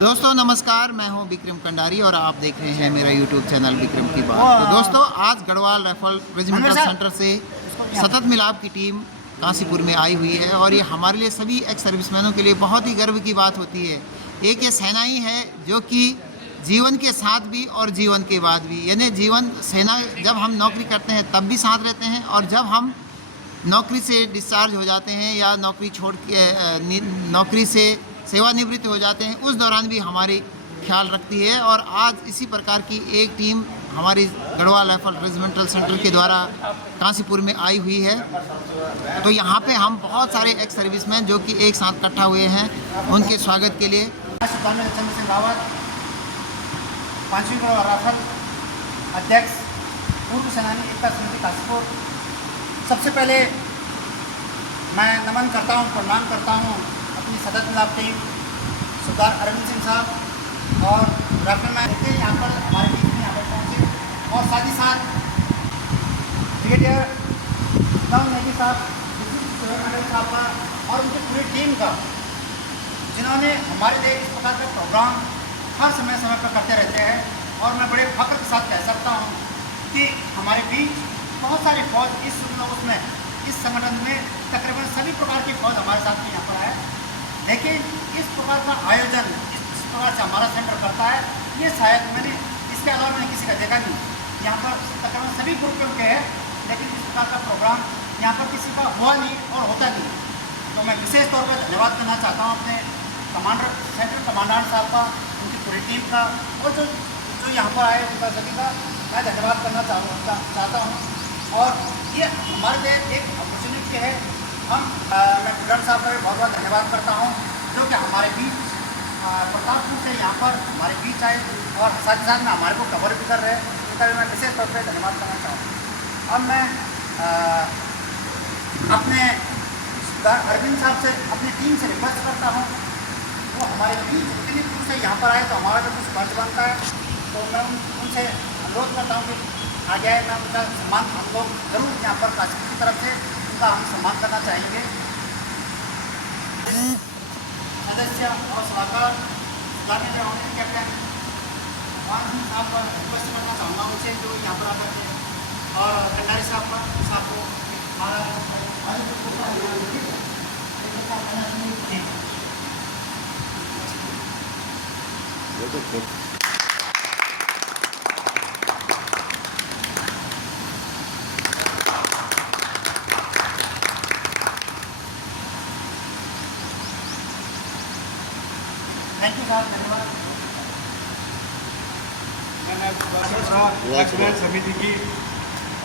दोस्तों नमस्कार, मैं हूं विक्रम कंडारी और आप देख रहे हैं मेरा यूट्यूब चैनल विक्रम की बात। तो दोस्तों आज गढ़वाल राइफल रेजिमेंटल सेंटर से सतत मिलाप की टीम काशीपुर में आई हुई है और ये हमारे लिए सभी एक्स सर्विसमैनों के लिए बहुत ही गर्व की बात होती है। एक ये सेनाई है जो कि जीवन के साथ भी और जीवन के बाद भी, यानी जीवन सेना जब हम नौकरी करते हैं तब भी साथ रहते हैं और जब हम नौकरी से डिस्चार्ज हो जाते हैं या नौकरी छोड़ के नौकरी से सेवानिवृत्त हो जाते हैं उस दौरान भी हमारी ख्याल रखती है। और आज इसी प्रकार की एक टीम हमारी गढ़वाल राइफल रेजिमेंटल सेंटर के द्वारा काशीपुर में आई हुई है। तो यहाँ पे हम बहुत सारे एक्स सर्विसमैन जो कि एक साथ इकट्ठा हुए हैं उनके स्वागत के लिए चंद्र सिंह रावत, 5वीं राइफल अध्यक्ष, पूर्व सेनानी एकता समिति काशीपुर। सबसे पहले मैं नमन करता हूँ, प्रणाम करता हूँ अपनी सतत मिलाप टीम सरदार अरविंद सिंह साहब और राइफल मैन थे यहाँ पर हमारे बीच में यहाँ पर पहुँचे, और साथ ही साथ ब्रिगेडियर नव नेगी साहब, मेडल साहब का और उनकी पूरी टीम का, जिन्होंने हमारे लिए इस प्रकार का प्रोग्राम हर समय पर करते रहते हैं। और मैं बड़े फख्र के साथ कह सकता हूँ कि हमारे बीच बहुत सारी फौज उसमें इस संगठन में तकरीबन सभी प्रकार की फौज हमारे साथ में यहाँ पर है। लेकिन इस प्रकार का आयोजन इस प्रकार से हमारा सेंटर करता है, ये शायद मैंने इसके अलावा मैंने किसी का देखा नहीं। यहाँ पर तकरीबन सभी ग्रुपों के हैं, लेकिन इस प्रकार का प्रोग्राम यहाँ पर किसी का हुआ नहीं और होता नहीं। तो मैं विशेष तौर पर धन्यवाद करना चाहता हूँ अपने कमांडर, सेंट्रल कमांडेंट साहब का, उनकी पूरी टीम का, और जो यहाँ पर आए उनका सभी का मैं धन्यवाद करना चाहता हूँ। और ये हमारे लिए एक अपॉर्चुनिटी है। मैं प्रधान साहब का भी बहुत बहुत धन्यवाद करता हूँ जो कि हमारे बीच प्रतापपुर से यहाँ पर हमारे बीच आए और साथ ही साथ में हमारे को कवर भी कर रहे हैं, उनका भी मैं विशेष तौर पर धन्यवाद करना चाहूँ। अब मैं अपने अरविंद साहब से, अपनी टीम से रिक्वेस्ट करता हूँ, वो हमारे बीच इतनी दूर से यहाँ पर आए तो हमारा जो कुछ फर्ज बनता है, तो मैं उनसे अनुरोध करता हूँ कि आ जाए। मैं उनका सम्मान, हम लोग जरूर यहाँ पर काशीपुर की तरफ से उनका हम सम्मान करना चाहेंगे। सदस्य और सलाहकार कैप्टन साहब का रिक्वेस्ट करना चाहूँगा उनसे, जो यहाँ पर आकर के, और कंडारी साहब को थैंक यू साहब, धन्यवाद। मैंने समिति की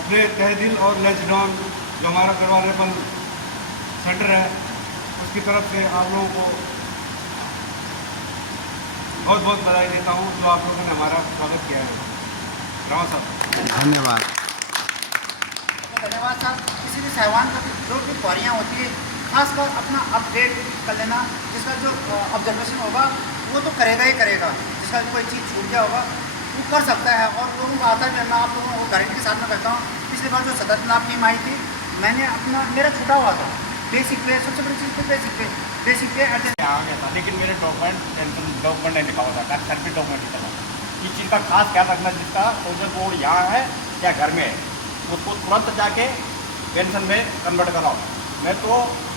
अपने तहे दिल और लेजडाउन जो हमारा गढ़वाल राइफल सेंटर है उसकी तरफ से आप लोगों को बहुत बहुत बधाई देता हूँ जो आप लोगों ने हमारा स्वागत किया है। राव साहब धन्यवाद। धन्यवाद साहब। किसी भी साहिवान का जो भी क्वारियाँ होती है, खासकर अपना अपडेट कर लेना, जिसका जो ऑब्जर्वेशन होगा वो तो करेगा ही करेगा, जिसका कोई चीज़ छूट गया होगा वो कर सकता है। और लोगों को आता है, मैं आप लोगों को गारंटी के साथ में कहता हूँ, पिछली बार जो सतत मिलाप टीम आई थी, मैंने अपना मेरा छूटा हुआ था बेसिक पे, सबसे बड़ी चीज़ तो बेसिक पे अर्जेंट आ गया था, लेकिन मेरे डॉक्यूमेंट नहीं लिखा हुआ था, सर्विस डॉक्यूमेंट लिखा था। इस चीज़ का खास ख्याल रखना, जिसका सोशल कोड यहाँ है या घर में है, उसको तुरंत जाके पेंशन में कन्वर्ट कराओ। मैं तो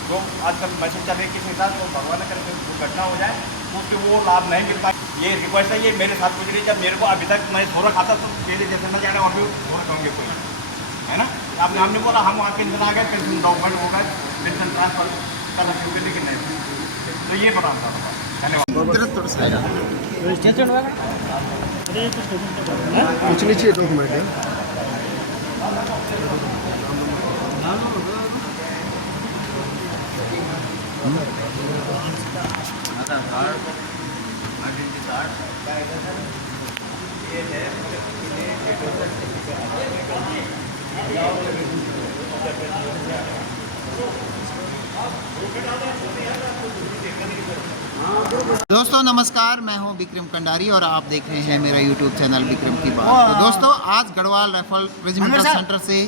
जो आजकल मैसेज चल रही है किसी हिसाब से, भगवान न करे कोई घटना हो जाए तो उसके वो लाभ नहीं मिल पाए। ये रिक्वेस्ट है, ये मेरे साथ कुछ नहीं। जब मेरे को अभी तक मैं थोड़ा खाता तो मेरे जैसे न जाने और भी होंगे कोई, है ना। आपने हमने बोला हम वहाँ पेंशन आ गए, पेंशन डॉक्यूमेंट हो गए, पेंशन ट्रांसफर कर सकते, लेकिन नहीं। तो ये बता था। धन्यवाद। कुछ नीचे डॉक्यूमेंट है। आधार कार्ड, आइडेंटिटी कार्ड, ये है दोस्तों नमस्कार, मैं हूं विक्रम कंडारी और आप देख रहे हैं मेरा यूट्यूब चैनल विक्रम की बात। तो दोस्तों आज गढ़वाल राइफल रेजिमेंटल सेंटर से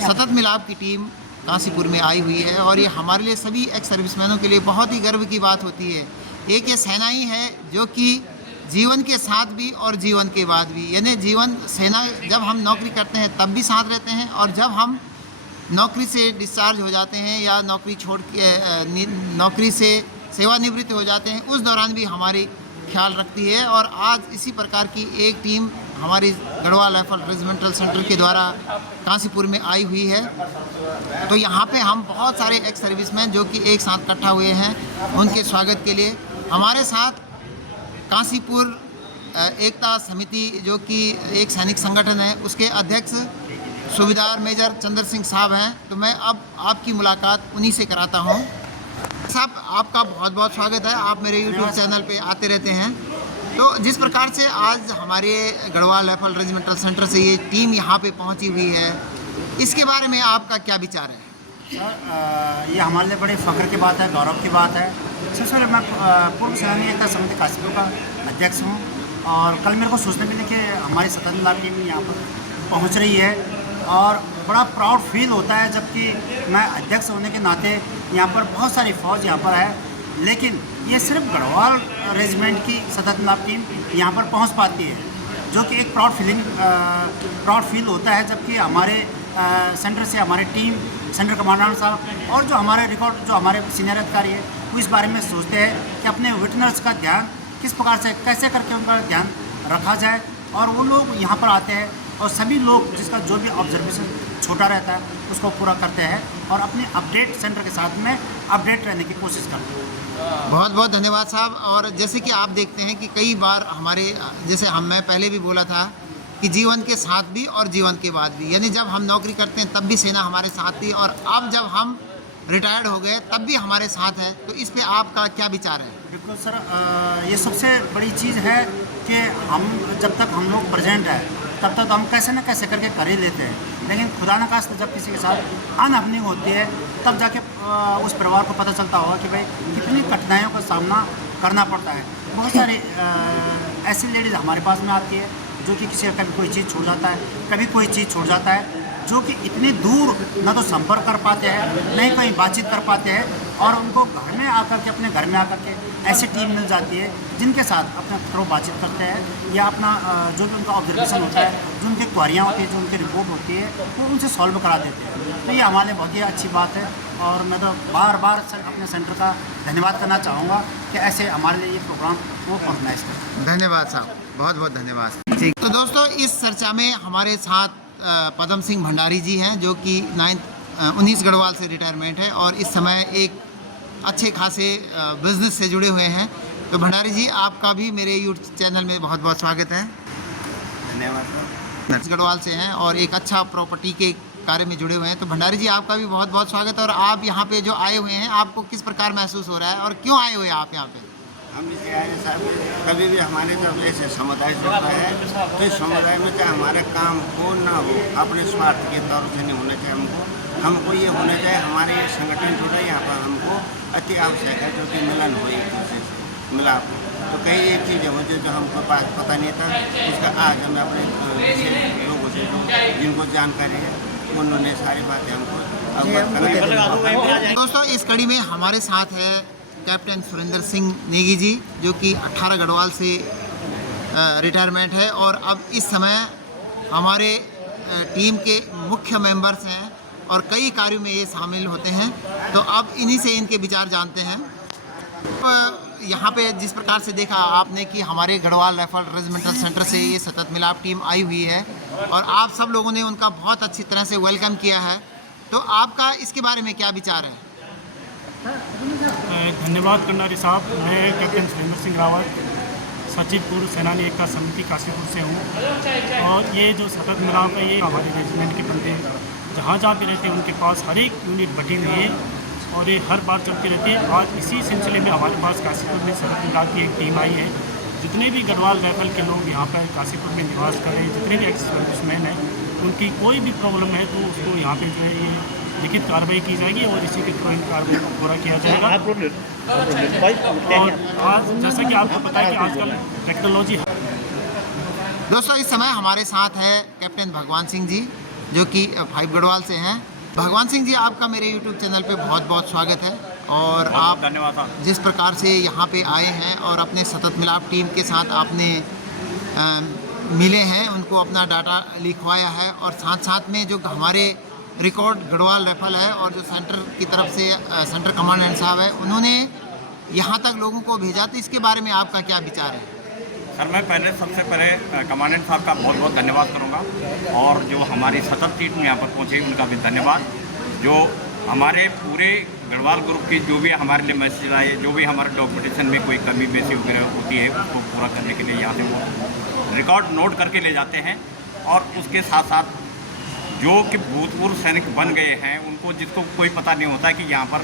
सतत मिलाप की टीम काशीपुर में आई हुई है और ये हमारे लिए सभी एक्स सर्विसमैनों के लिए बहुत ही गर्व की बात होती है। एक ये सेनाई है जो कि जीवन के साथ भी और जीवन के बाद भी, यानी जीवन सेना जब हम नौकरी करते हैं तब भी साथ रहते हैं, और जब हम नौकरी से डिस्चार्ज हो जाते हैं या नौकरी छोड़ के नौकरी से सेवानिवृत्त हो जाते हैं उस दौरान भी हमारी ख्याल रखती है। और आज इसी प्रकार की एक टीम हमारी गढ़वाल राइफल रेजिमेंटल सेंटर के द्वारा काशीपुर में आई हुई है। तो यहाँ पे हम बहुत सारे एक्स सर्विसमैन जो कि एक साथ इकट्ठा हुए हैं, उनके स्वागत के लिए हमारे साथ काशीपुर एकता समिति जो कि एक सैनिक संगठन है उसके अध्यक्ष सूबेदार मेजर चंद्र सिंह साहब हैं। तो मैं अब आपकी मुलाकात उन्हीं से कराता हूं। साहब, आपका बहुत बहुत स्वागत है, आप मेरे यूट्यूब चैनल पे आते रहते हैं। तो जिस प्रकार से आज हमारे गढ़वाल राइफल रेजिमेंटल सेंटर से ये टीम यहाँ पे पहुँची हुई है, इसके बारे में आपका क्या विचार है? सर, ये हमारे लिए बड़े फ़ख्र की बात है, गौरव की बात है। सबसे पहले मैं पूर्व सेनानी एकता समिति काशीपुर का अध्यक्ष हूँ, और कल मेरे को सूचना मिली कि हमारी 17 लाख टीम यहाँ पर पहुँच रही है, और बड़ा प्राउड फील होता है। जबकि मैं अध्यक्ष होने के नाते यहाँ पर बहुत सारी फ़ौज यहाँ पर है, लेकिन ये सिर्फ गढ़वाल रेजिमेंट की 17 लाख टीम यहाँ पर पहुँच पाती है, जो कि एक प्राउड फील होता है। जबकि हमारे सेंटर से हमारी टीम, सेंटर कमांडेंट साहब और जो हमारे रिकॉर्ड जो हमारे सीनियर अधिकारी है वो इस बारे में सोचते हैं कि अपने विटनेस का ध्यान किस प्रकार से कैसे करके उनका ध्यान रखा जाए, और वो लोग यहाँ पर आते हैं और सभी लोग जिसका जो भी ऑब्जर्वेशन छोटा रहता है उसको पूरा करते हैं और अपने अपडेट सेंटर के साथ में अपडेट रहने की कोशिश करते हैं। बहुत बहुत धन्यवाद साहब। और जैसे कि आप देखते हैं कि कई बार हमारे जैसे मैं पहले भी बोला था कि जीवन के साथ भी और जीवन के बाद भी, यानी जब हम नौकरी करते हैं तब भी सेना हमारे साथ थी, और अब जब हम रिटायर्ड हो गए तब भी हमारे साथ है। तो इस पे आपका क्या विचार है? बिल्कुल सर, ये सबसे बड़ी चीज़ है कि हम जब तक हम लोग प्रेजेंट है तब तक हम कैसे न कैसे करके कर ही लेते हैं, लेकिन खुदा न खास्ता जब किसी के साथ अनहोनी होती है तब जाके उस परिवार को पता चलता होगा कि भाई कितनी कठिनाइयों का सामना करना पड़ता है। बहुत सारी ऐसी लेडीज़ हमारे पास में आती है जो कि किसी का कभी कोई चीज़ छूट जाता है, कभी कोई चीज़ छूट जाता है, जो कि इतनी दूर न तो संपर्क कर पाते हैं, न ही कहीं बातचीत कर पाते हैं, और उनको घर में आकर के अपने घर में आकर के ऐसी टीम मिल जाती है जिनके साथ अपने थ्रू बातचीत करते हैं, या अपना जो भी उनका ऑब्जर्वेशन होता है, जो उनकी क्वारियाँ होती है, जो उनकी रिपोर्ट होती है, वो उनसे सॉल्व करा देते हैं। तो ये हमारे लिए बहुत ही अच्छी बात है, और मैं तो बार बार अपने सेंटर का धन्यवाद करना चाहूँगा कि ऐसे हमारे लिए ये प्रोग्राम वो ऑर्गेनाइज करें। धन्यवाद साहब, बहुत बहुत धन्यवाद। ठीक, तो दोस्तों इस चर्चा में हमारे साथ पदम सिंह भंडारी जी हैं जो कि 19 गढ़वाल से रिटायरमेंट है और इस समय एक अच्छे खासे बिजनेस से जुड़े हुए हैं। तो भंडारी जी, आपका भी मेरे यूट्यूब चैनल में बहुत बहुत स्वागत है। धन्यवाद। गढ़वाल से हैं और एक अच्छा प्रॉपर्टी के कार्य में जुड़े हुए हैं। तो भंडारी जी, आपका भी बहुत बहुत स्वागत है। और आप यहाँ पे जो आए हुए हैं, आपको किस प्रकार महसूस हो रहा है और क्यों आए हुए हैं आप यहाँ पे? हम इसलिए आए साहब, कभी भी हमारे जब ऐसे समुदाय जुड़ता है तो इस समुदाय में चाहे हमारे काम हो ना हो, अपने स्वार्थ के तौर से नहीं होना चाहिए। हमको ये होना चाहिए हमारे ये संगठन जुड़ा, यहाँ पर हमको अति आवश्यक है जो कि मिलन हो, एक दूसरे से मिलाप। तो कई एक चीज़ें हो जो हमको पास पता नहीं था, उसका आज हम अपने लोगों से जिनको जानकारी है उन्होंने सारी बातें हमको अवगत कराई। दोस्तों, इस कड़ी में हमारे साथ है कैप्टन सुरेंद्र सिंह नेगी जी जो कि 18 गढ़वाल से रिटायरमेंट है और अब इस समय हमारे टीम के मुख्य मेंबर्स हैं और कई कार्यों में ये शामिल होते हैं। तो अब इन्हीं से इनके विचार जानते हैं। यहाँ पे जिस प्रकार से देखा आपने कि हमारे गढ़वाल राइफल रेजिमेंटल सेंटर से ये सतत मिलाप टीम आई हुई है और आप सब लोगों ने उनका बहुत अच्छी तरह से वेलकम किया है। तो आपका इसके बारे में क्या विचार है? धन्यवाद कंडारी साहब। मैं कैप्टन सुरेंद्र सिंह रावत, सचिव पूर्व सेनानी एकता समिति काशीपुर से हूँ। और ये जो सतत मिलाप है ये हमारे रेजिमेंट के बंदे जहाँ जहाँ पे रहते हैं उनके पास हर एक यूनिट बटी हुई है और ये हर बार चलती रहती है। आज इसी सिलसिले में हमारे पास काशीपुर में सतत मिलाप की एक टीम आई है। जितने भी गढ़वाल राइफल के लोग यहाँ पर काशीपुर में निवास कर रहे हैं, जितने भी एक्स सर्विसमैन हैं, उनकी कोई भी प्रॉब्लम है तो उसको यहाँ पे जो है ये लिखित कार्रवाई की जाएगी और इसी के तुरंत कार्रवाई को पूरा किया जाएगा। और आज जैसा कि आपको पता है कि आजकल टेक्नोलॉजी। दोस्तों, इस समय हमारे साथ है कैप्टन भगवान सिंह जी जो कि 5 गढ़वाल से हैं। भगवान सिंह जी, आपका मेरे यूट्यूब चैनल पे बहुत बहुत स्वागत है। और बहुत आप धन्यवाद साहब। जिस प्रकार से यहाँ पे आए हैं और अपने सतत मिलाप टीम के साथ आपने मिले हैं, उनको अपना डाटा लिखवाया है और साथ साथ में जो हमारे रिकॉर्ड गढ़वाल राइफल है और जो सेंटर की तरफ से सेंटर कमांडेंट साहब है उन्होंने यहाँ तक लोगों को भेजा, तो इसके बारे में आपका क्या विचार है? सर मैं सबसे पहले कमांडेंट साहब का बहुत बहुत धन्यवाद करूँगा और जो हमारी सतत टीम यहाँ पर पहुँचे उनका भी धन्यवाद। जो हमारे पूरे गढ़वाल ग्रुप की जो भी हमारे लिए मैसेज आए, जो भी हमारे डॉक्यूमेंटेशन में कोई कमी बेसी वगैरह होती है उसको पूरा करने के लिए यहाँ से वो रिकॉर्ड नोट करके ले जाते हैं। और उसके साथ साथ जो कि भूतपूर्व सैनिक बन गए हैं उनको, जिसको कोई पता नहीं होता है कि यहाँ पर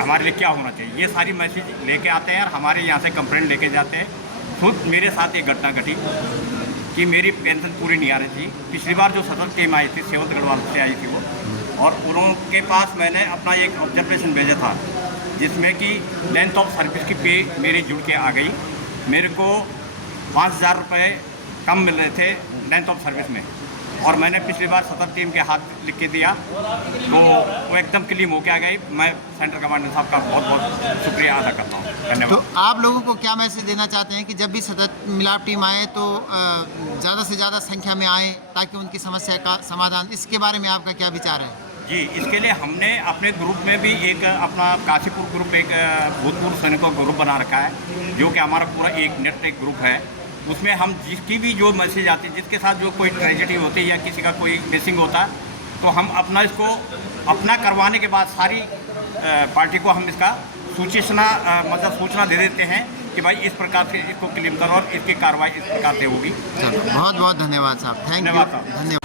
हमारे लिए क्या होना चाहिए, ये सारी मैसेज लेके आते हैं और हमारे यहाँ से कंप्लेंट लेके जाते हैं। खुद मेरे साथ एक घटना घटी कि मेरी पेंशन पूरी नहीं आ रही थी। पिछली बार जो सतत टीम आई थी सेवंत गढ़वाल से आई थी वो, और उनके पास मैंने अपना एक ऑब्जर्वेशन भेजा था जिसमें कि लेंथ ऑफ सर्विस की पे मेरी जुड़ के आ गई। मेरे को 5,000 रुपये कम मिल रहे थे लेंथ ऑफ सर्विस में, और मैंने पिछली बार सतत टीम के हाथ लिख के दिया तो वो एकदम क्लीम होके आ गई। मैं सेंटर कमांडेंट साहब का बहुत बहुत शुक्रिया अदा करता हूँ, धन्यवाद। तो आप लोगों को क्या मैसेज देना चाहते हैं कि जब भी सतत मिलाप टीम आए तो ज़्यादा से ज़्यादा संख्या में आए ताकि उनकी समस्या का समाधान, इसके बारे में आपका क्या विचार है? जी, इसके लिए हमने अपने ग्रुप में भी एक अपना काशीपुर ग्रुप, एक भूतपूर्व सैनिकों का ग्रुप बना रखा है जो कि हमारा पूरा एक नेट एक ग्रुप है। उसमें हम जिसकी भी जो मैसेज आती है, जिसके साथ जो कोई ट्रेजेडी होती है या किसी का कोई मिसिंग होता है, तो हम अपना इसको अपना करवाने के बाद सारी पार्टी को हम इसका सूचना दे देते हैं कि भाई इस प्रकार से इसको क्लेम करो और इसकी कार्रवाई इस प्रकार से होगी। बहुत बहुत धन्यवाद साहब, थैंक यू, धन्यवाद साहब। धन्यवाद।